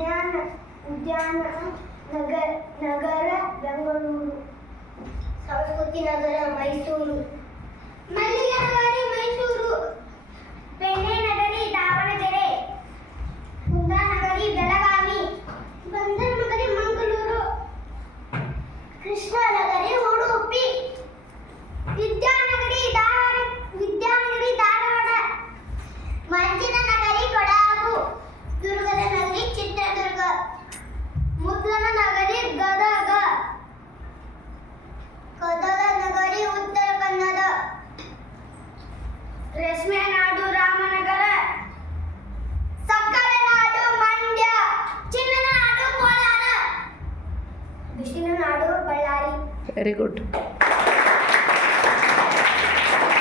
ಉದ್ಯಾನ ನಗರ ಬೆಂಗಳೂರು. ಸಂಸ್ಕೃತಿ ನಗರ ಮೈಸೂರು. ಮಲ್ಲಿಗೆ ನಗರಿ ಮೈಸೂರು. ಬೆಣ್ಣೆ ನಗರಿ ದಾವಣಗೆರೆ. ಕುಂದಾನಗರಿ ಬೆಳಗಾವಿ. ಬಂದರ್ ನಗರಿ ಮಂಗಳೂರು. ಕೃಷ್ಣ ನಗರಿ ಉಡುಪಿ. ವಿದ್ಯಾನಗರಿ ಧಾರವಾಡ. ಮಂಜಿನ ನಗರಿ ಕೊಡಗು. ದುರ್ಗದ ನಗರಿ ಚಿತ್ರದುರ್ಗ. ಮುದ್ರಣ ನಗರಿ ಗದಗ. ಕದಲ ನಗರಿ ಉತ್ತರ ಕನ್ನಡ. ರೇಷ್ಮೆ ನಾಡು ರಾಮನಗರ. ಸಕ್ಕರೆ ನಾಡು ಮಂಡ್ಯ. ಚಿನ್ನದ ನಾಡು ಕೋಲಾರ. ಬಿಸಿಲಿನ ನಾಡು ಬಳ್ಳಾರಿ. Very good.